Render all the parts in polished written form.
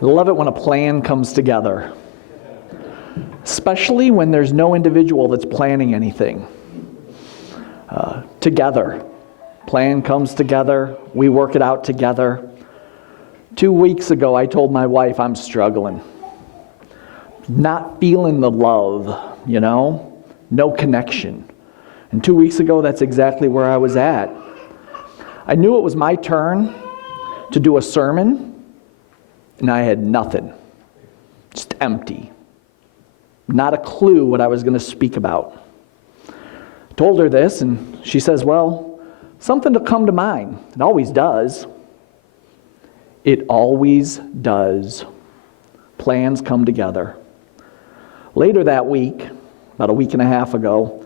I love it when a plan comes together, especially when there's no individual that's planning anything. Together. Plan comes together. We work it out together. 2 weeks ago, I told my wife I'm struggling. Not feeling the love, no connection. And 2 weeks ago, that's exactly where I was at. I knew it was my turn to do a sermon, and I had nothing. Just empty. Not a clue what I was going to speak about. Told her this, and she says, well, something to come to mind. It always does. It always does. Plans come together. Later that week, about a week and a half ago,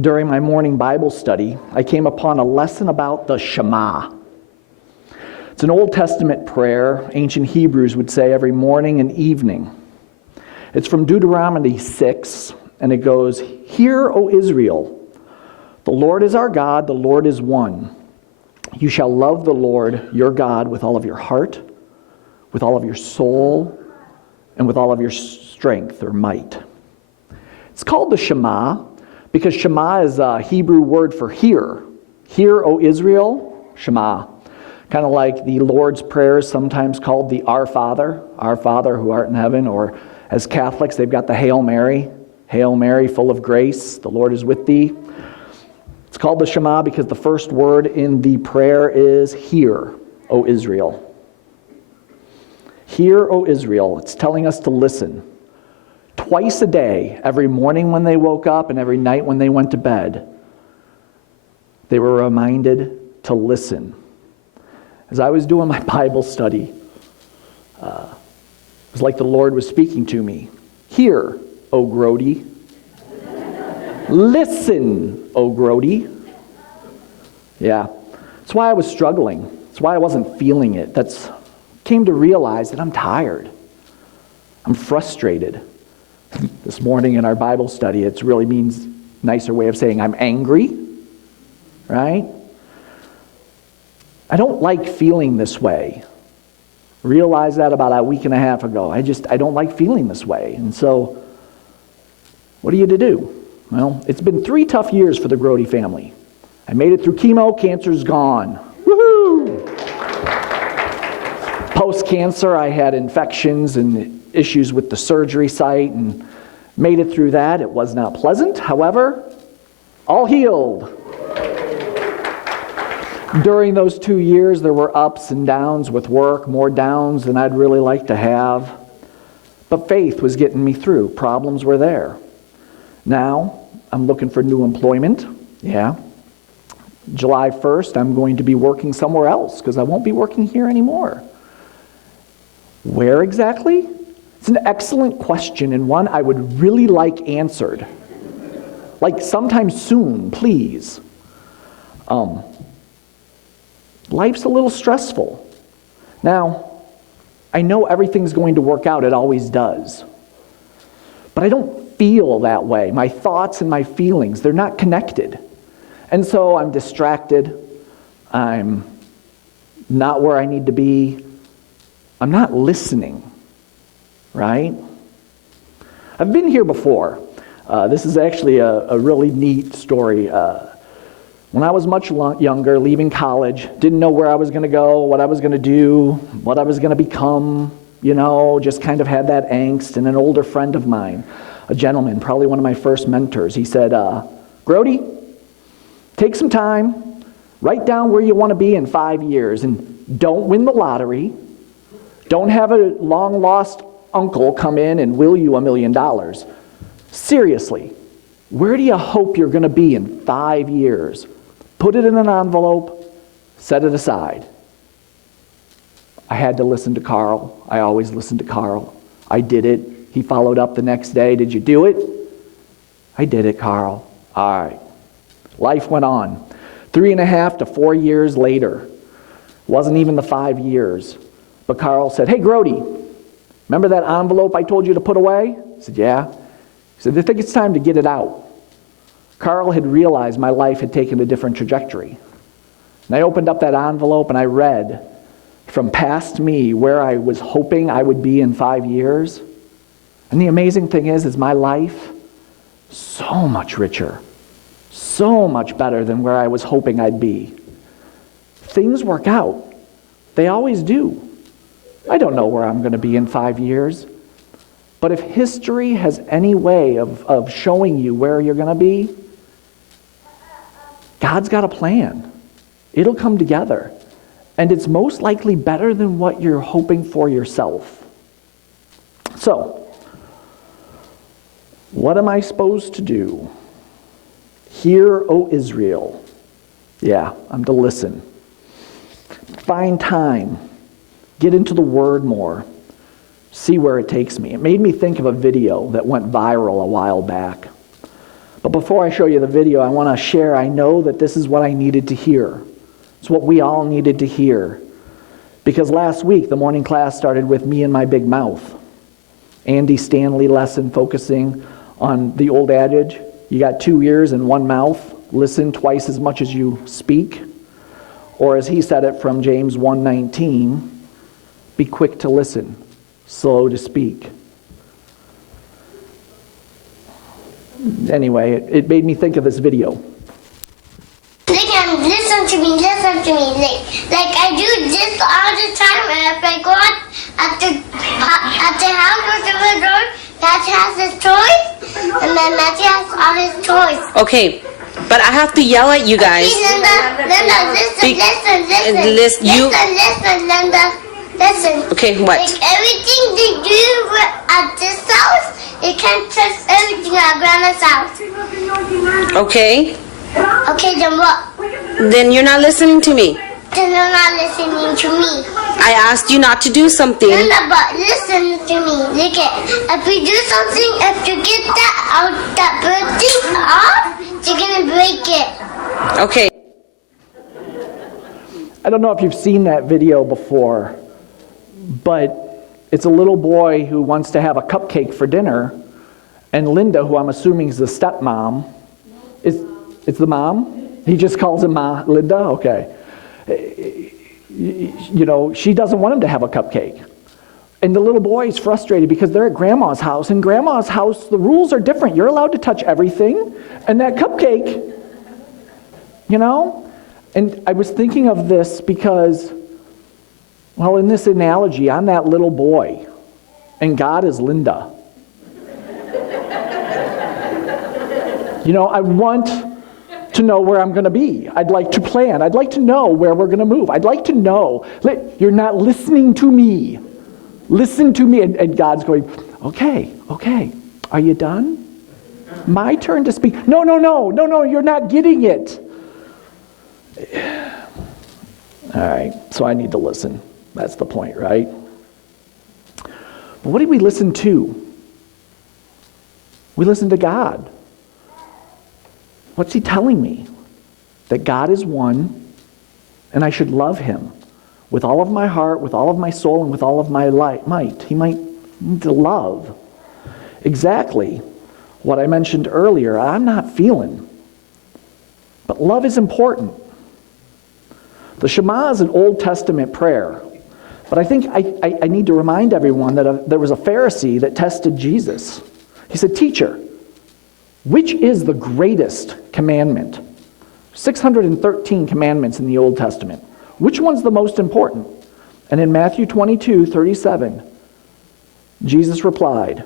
during my morning Bible study, I came upon a lesson about the Shema. It's an Old Testament prayer ancient Hebrews would say every morning and evening. It's from Deuteronomy 6, and it goes, "Hear, O Israel, the Lord is our God, the Lord is one. You shall love the Lord your God with all of your heart, with all of your soul, and with all of your strength or might." It's called the Shema because Shema is a Hebrew word for hear. Hear, O Israel, Shema. Kind of like the Lord's Prayer is sometimes called the Our Father who art in heaven, or as Catholics, they've got the Hail Mary, full of grace, the Lord is with thee. It's called the Shema because the first word in the prayer is hear, O Israel. Hear, O Israel. It's telling us to listen. Twice a day, every morning when they woke up and every night when they went to bed, they were reminded to listen. As I was doing my Bible study, it was like the Lord was speaking to me. Hear, O Grode. Listen, O Grode. Yeah, that's why I was struggling. That's why I wasn't feeling it. Came to realize that I'm tired. I'm frustrated. This morning in our Bible study, it really means nicer way of saying I'm angry, right? I don't like feeling this way. Realized that about a week and a half ago. I don't like feeling this way. And so, what are you to do? Well, it's been 3 tough years for the Grode family. I made it through chemo, cancer's gone. Woohoo! Post-cancer, I had infections and issues with the surgery site and made it through that. It was not pleasant. However, all healed. During those 2 years, there were ups and downs with work, more downs than I'd really like to have. But faith was getting me through. Problems were there. Now, I'm looking for new employment. Yeah. July 1st, I'm going to be working somewhere else because I won't be working here anymore. Where exactly? It's an excellent question and one I would really like answered. Like sometime soon, please. Life's a little stressful. Now, I know everything's going to work out. It always does. But I don't feel that way. My thoughts and my feelings, they're not connected. And so I'm distracted. I'm not where I need to be. I'm not listening, right? I've been here before. This is actually a really neat story. When I was much younger, leaving college, didn't know where I was going to go, what I was going to do, what I was going to become, just kind of had that angst. And an older friend of mine, a gentleman, probably one of my first mentors, he said, Grode, take some time, write down where you want to be in 5 years, and don't win the lottery. Don't have a long-lost uncle come in and will you $1 million. Seriously, where do you hope you're going to be in 5 years? Put it in an envelope, set it aside. I had to listen to Carl. I always listen to Carl. I did it. He followed up the next day. Did you do it? I did it, Carl. All right. Life went on. 3.5 to 4 years later, wasn't even the 5 years, but Carl said, hey, Grode, remember that envelope I told you to put away? I said, yeah. He said, I think it's time to get it out. Carl had realized my life had taken a different trajectory. And I opened up that envelope and I read from past me where I was hoping I would be in 5 years. And the amazing thing is my life so much richer, so much better than where I was hoping I'd be. Things work out. They always do. I don't know where I'm going to be in 5 years. But if history has any way of showing you where you're going to be, God's got a plan. It'll come together. And it's most likely better than what you're hoping for yourself. So, what am I supposed to do? Hear, O Israel. Yeah, I'm to listen. Find time. Get into the Word more. See where it takes me. It made me think of a video that went viral a while back. But before I show you the video, I want to share, I know that this is what I needed to hear. It's what we all needed to hear. Because last week, the morning class started with me and my big mouth. Andy Stanley lesson focusing on the old adage, you got 2 ears and 1 mouth, listen twice as much as you speak. Or as he said it from James 1:19, be quick to listen, slow to speak. Anyway, it made me think of this video. Listen to me. Like I do this all the time, and if I go at the house or the door, Matthew has his toys, and then Matthew has all his toys. Okay, but I have to yell at you guys. Linda, listen. Okay, what? Like everything they do at this house, they can't trust everything at Grandma's house. Okay. Okay, then what? Then you're not listening to me. Then you're not listening to me. I asked you not to do something. Linda, but listen to me. Look at, if we do something, if you get that bird thing off, you're gonna break it. Okay. I don't know if you've seen that video before, but it's a little boy who wants to have a cupcake for dinner, and Linda, who I'm assuming is the stepmom, it's the mom? He just calls him Linda? Okay. You know, she doesn't want him to have a cupcake. And the little boy is frustrated because they're at Grandma's house. In Grandma's house, the rules are different. You're allowed to touch everything. And that cupcake, you know? And I was thinking of this because, well, in this analogy, I'm that little boy, and God is Linda. You know, I want to know where I'm going to be. I'd like to plan. I'd like to know where we're going to move. I'd like to know. You're not listening to me. Listen to me. And God's going, okay. Are you done? My turn to speak. No, you're not getting it. All right, so I need to listen. That's the point, right? But what did we listen to? We listened to God. What's he telling me? That God is one, and I should love him with all of my heart, with all of my soul, and with all of my might. He might need to love. Exactly what I mentioned earlier, I'm not feeling. But love is important. The Shema is an Old Testament prayer. But I think I need to remind everyone that there was a Pharisee that tested Jesus. He said, "Teacher, which is the greatest commandment?" 613 commandments in the Old Testament. Which one's the most important? And in Matthew 22:37, Jesus replied,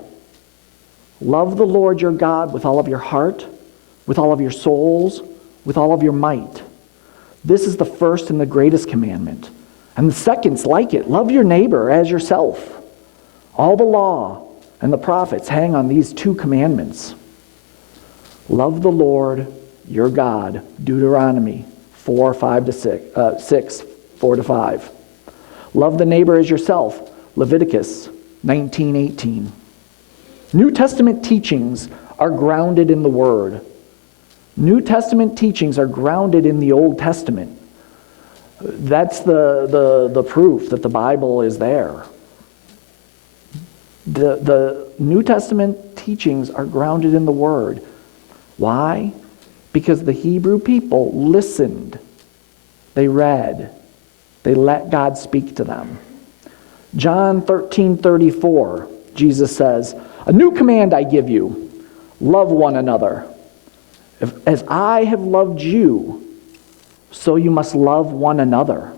"Love the Lord your God with all of your heart, with all of your souls, with all of your might. This is the first and the greatest commandment. And the second's like it. Love your neighbor as yourself. All the law and the prophets hang on these 2 commandments. Love the Lord your God." Deuteronomy 6, 4-5. Love the neighbor as yourself. Leviticus 19:18. New Testament teachings are grounded in the Word. New Testament teachings are grounded in the Old Testament. That's the proof that the Bible is there. The New Testament teachings are grounded in the Word. Why? Because the Hebrew people listened. They read. They let God speak to them. John 13:34, Jesus says, "A new command I give you, love one another. As I have loved you, so you must love one another."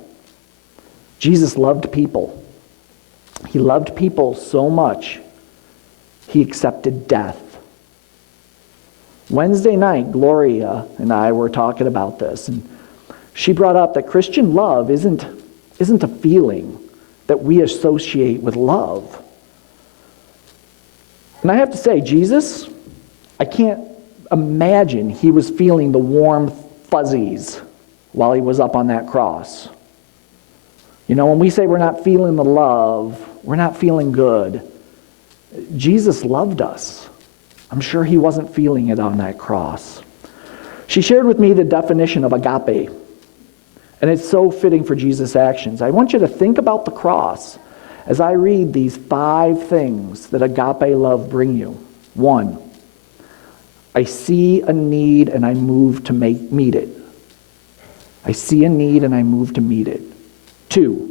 Jesus loved people. He loved people so much, he accepted death. Wednesday night, Gloria and I were talking about this, and she brought up that Christian love isn't a feeling that we associate with love. And I have to say, Jesus, I can't imagine he was feeling the warm fuzzies while he was up on that cross. You know, when we say we're not feeling the love, we're not feeling good. Jesus loved us. I'm sure he wasn't feeling it on that cross. She shared with me the definition of agape, and it's so fitting for Jesus' actions. I want you to think about the cross as I read these 5 things that agape love bring you. 1, I see a need and I move to meet it. I see a need and I move to meet it. 2,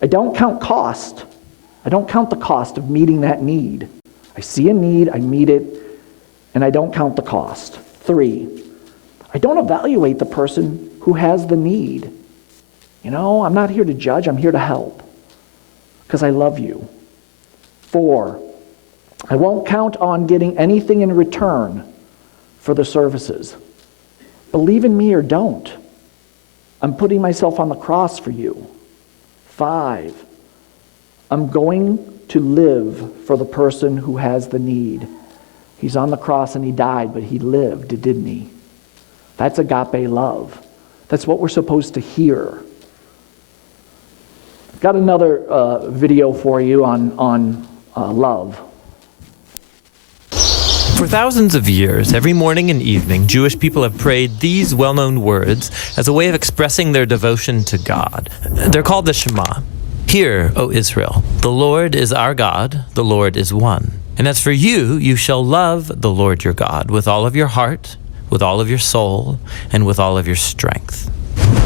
I don't count cost. I don't count the cost of meeting that need. I see a need, I meet it, and I don't count the cost. 3, I don't evaluate the person who has the need. You know, I'm not here to judge, I'm here to help because I love you. 4, I won't count on getting anything in return for the services. Believe in me or don't. I'm putting myself on the cross for you. 5, I'm going to live for the person who has the need. He's on the cross and he died, but he lived, didn't he? That's agape love. That's what we're supposed to hear. Got another video for you on love. For thousands of years, every morning and evening, Jewish people have prayed these well-known words as a way of expressing their devotion to God. They're called the Shema. Hear, O Israel, the Lord is our God, the Lord is one. And as for you, you shall love the Lord your God with all of your heart, with all of your soul, and with all of your strength.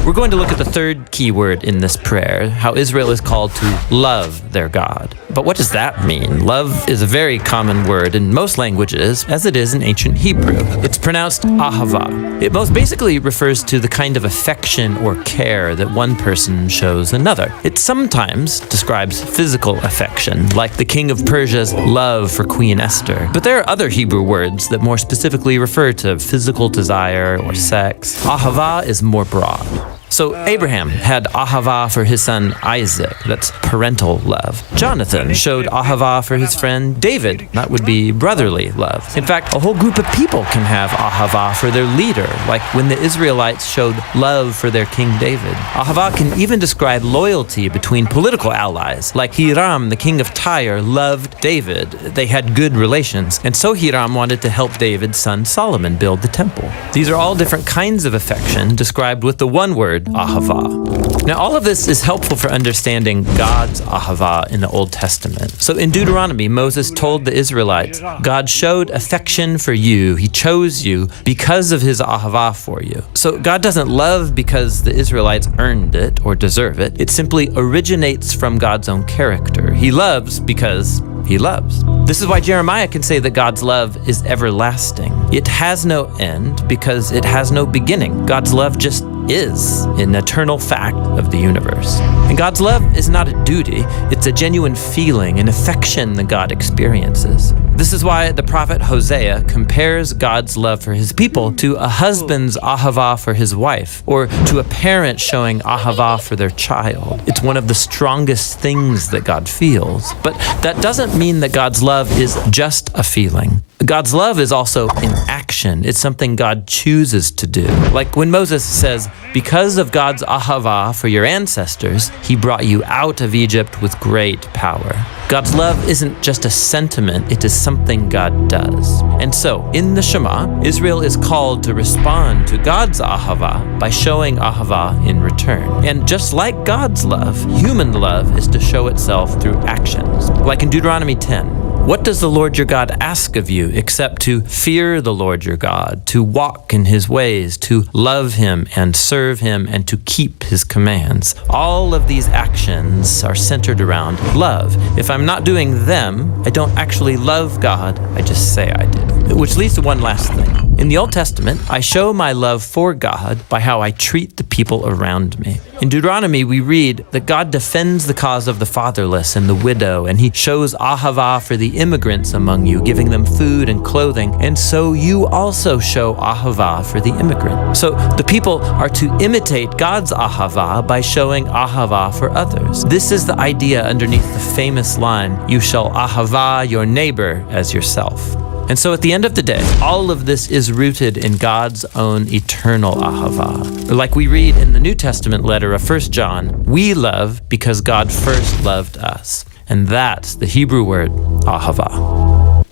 We're going to look at the third key word in this prayer, how Israel is called to love their God. But what does that mean? Love is a very common word in most languages, as it is in ancient Hebrew. It's pronounced ahava. It most basically refers to the kind of affection or care that one person shows another. It sometimes describes physical affection, like the king of Persia's love for Queen Esther. But there are other Hebrew words that more specifically refer to physical desire or sex. Ahava is more broad. So Abraham had ahava for his son Isaac. That's parental love. Jonathan showed ahava for his friend David. That would be brotherly love. In fact, a whole group of people can have ahava for their leader, like when the Israelites showed love for their King David. Ahava can even describe loyalty between political allies, like Hiram, the king of Tyre, loved David. They had good relations, and so Hiram wanted to help David's son Solomon build the temple. These are all different kinds of affection described with the one word, ahava. Now, all of this is helpful for understanding God's ahava in the Old Testament. So in Deuteronomy, Moses told the Israelites, God showed affection for you. He chose you because of his ahava for you. So God doesn't love because the Israelites earned it or deserve it. It simply originates from God's own character. He loves because he loves. This is why Jeremiah can say that God's love is everlasting. It has no end because it has no beginning. God's love just is an eternal fact of the universe. And God's love is not a duty, it's a genuine feeling, an affection that God experiences. This is why the prophet Hosea compares God's love for his people to a husband's ahava for his wife, or to a parent showing ahava for their child. It's one of the strongest things that God feels. But that doesn't mean that God's love is just a feeling. God's love is also in action. It's something God chooses to do. Like when Moses says, because of God's ahava for your ancestors, he brought you out of Egypt with great power. God's love isn't just a sentiment, it is something God does. And so, in the Shema, Israel is called to respond to God's ahava by showing ahava in return. And just like God's love, human love is to show itself through actions. Like in Deuteronomy 10, What does the Lord your God ask of you except to fear the Lord your God, to walk in his ways, to love him and serve him, and to keep his commands? All of these actions are centered around love. If I'm not doing them, I don't actually love God. I just say I do. Which leads to one last thing. In the Old Testament, I show my love for God by how I treat the people around me. In Deuteronomy, we read that God defends the cause of the fatherless and the widow, and he shows ahavah for the immigrants among you, giving them food and clothing. And so you also show ahavah for the immigrant. So the people are to imitate God's ahavah by showing ahavah for others. This is the idea underneath the famous line, "You shall ahavah your neighbor as yourself." And so at the end of the day, all of this is rooted in God's own eternal ahavah. Like we read in the New Testament letter of 1 John, we love because God first loved us. And that's the Hebrew word ahavah.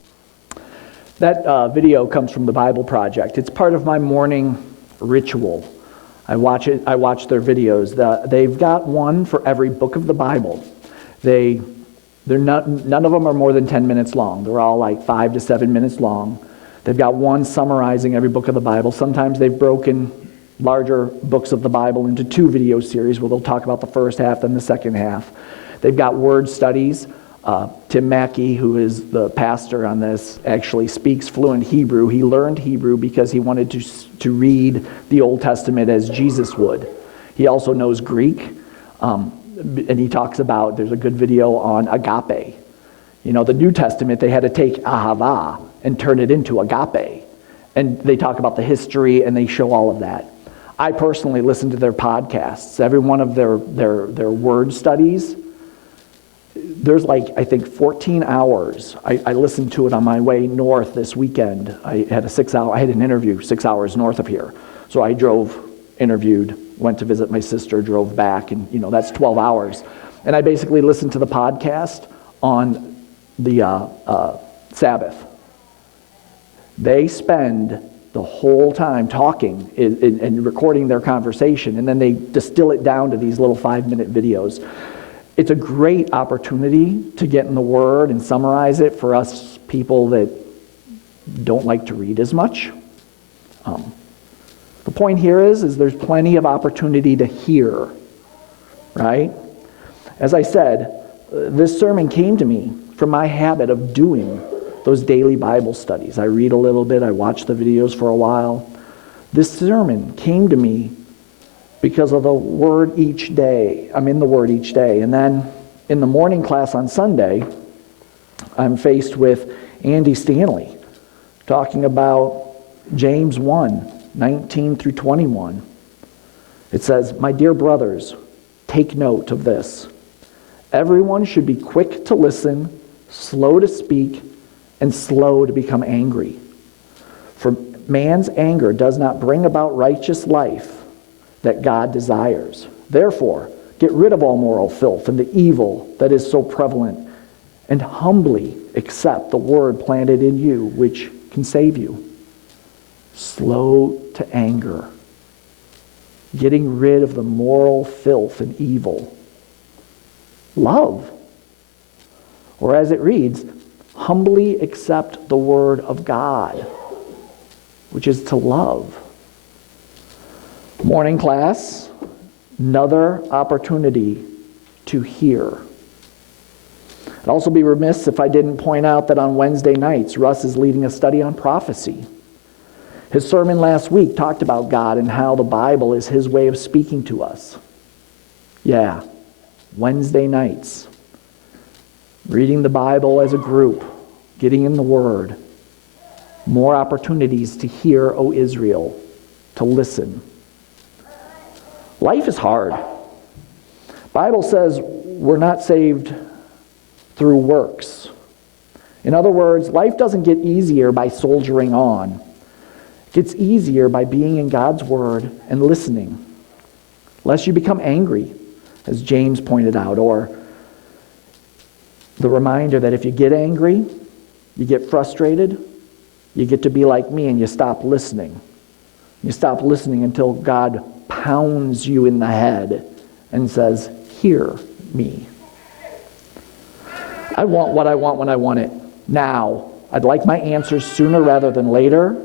That video comes from the Bible Project. It's part of my morning ritual. I watch their videos. They've got one for every book of the Bible. None of them are more than 10 minutes long. They're all like 5 to 7 minutes long. They've got one summarizing every book of the Bible. Sometimes they've broken larger books of the Bible into 2 video series where they'll talk about the first half and the second half. They've got word studies. Tim Mackey, who is the pastor on this, actually speaks fluent Hebrew. He learned Hebrew because he wanted to read the Old Testament as Jesus would. He also knows Greek. And he talks about, there's a good video on agape. You know, the New Testament, they had to take ahava and turn it into agape. And they talk about the history and they show all of that. I personally listen to their podcasts. Every one of their word studies, there's like, I think 14 hours. I listened to it on my way north this weekend. I had an interview 6 hours north of here. So I drove, interviewed, went to visit my sister, drove back, and that's 12 hours. And I basically listened to the podcast on the Sabbath. They spend the whole time talking and recording their conversation, and then they distill it down to these little 5-minute videos. It's a great opportunity to get in the Word and summarize it for us people that don't like to read as much. The point here is there's plenty of opportunity to hear, right? As I said, this sermon came to me from my habit of doing those daily Bible studies. I read a little bit, I watch the videos for a while. This sermon came to me because of the Word each day. I'm in the Word each day. And then in the morning class on Sunday, I'm faced with Andy Stanley talking about James 1:19 through 21. It says, "My dear brothers, take note of this. Everyone should be quick to listen, slow to speak, and slow to become angry. For man's anger does not bring about righteous life that God desires. Therefore, get rid of all moral filth and the evil that is so prevalent, and humbly accept the word planted in you, which can save you." Slow to anger. Getting rid of the moral filth and evil. Love. Or as it reads, humbly accept the word of God, which is to love. Morning class, another opportunity to hear. I'd also be remiss if I didn't point out that on Wednesday nights, Russ is leading a study on prophecy. His sermon last week talked about God and how the Bible is his way of speaking to us. Yeah, Wednesday nights. Reading the Bible as a group, getting in the Word. More opportunities to hear, O Israel, to listen. Life is hard. Bible says we're not saved through works. In other words, life doesn't get easier by soldiering on. It gets easier by being in God's Word and listening. Lest you become angry, as James pointed out, or the reminder that if you get angry, you get frustrated, you get to be like me and you stop listening. You stop listening until God pounds you in the head and says, "Hear me." I want what I want when I want it, Now, I'd like my answers sooner rather than later.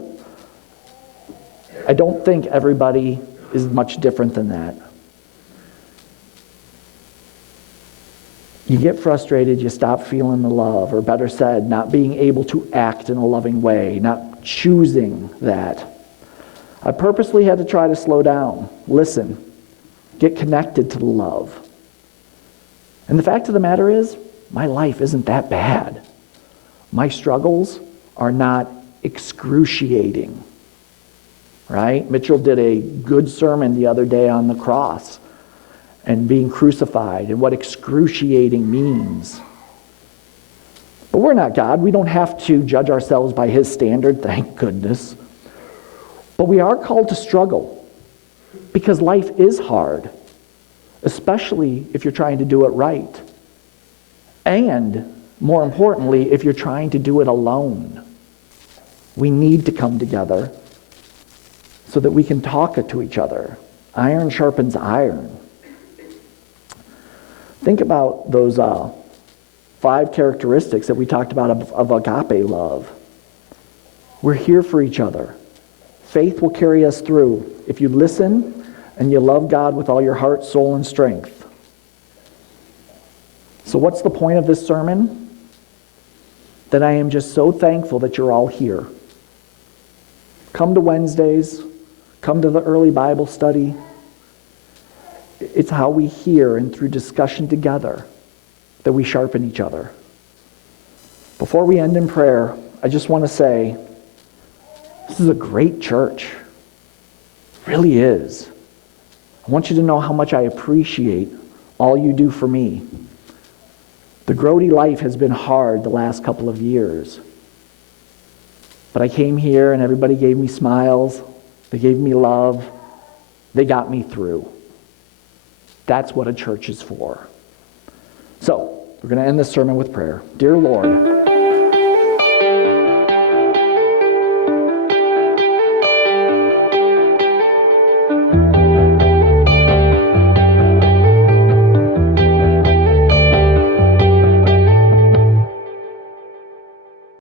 I don't think everybody is much different than that. You get frustrated, you stop feeling the love, or better said, not being able to act in a loving way, not choosing that. I purposely had to try to slow down, listen, get connected to the love. And the fact of the matter is, my life isn't that bad. My struggles are not excruciating. Right? Mitchell did a good sermon the other day on the cross and being crucified and what excruciating means. But we're not God. We don't have to judge ourselves by his standard, thank goodness. But we are called to struggle because life is hard, especially if you're trying to do it right. And more importantly, if you're trying to do it alone. We need to come together so that we can talk to each other. Iron sharpens iron. Think about those 5 characteristics that we talked about of agape love. We're here for each other. Faith will carry us through if you listen and you love God with all your heart, soul, and strength. So what's the point of this sermon? That I am just so thankful that you're all here. Come to Wednesdays. Come to the early Bible study. It's how we hear and through discussion together that we sharpen each other. Before we end in prayer, I just want to say, this is a great church. It really is. I want you to know how much I appreciate all you do for me. The Grode life has been hard the last couple of years. But I came here and everybody gave me smiles. They gave me love. They got me through. That's what a church is for. So, we're going to end this sermon with prayer. Dear Lord,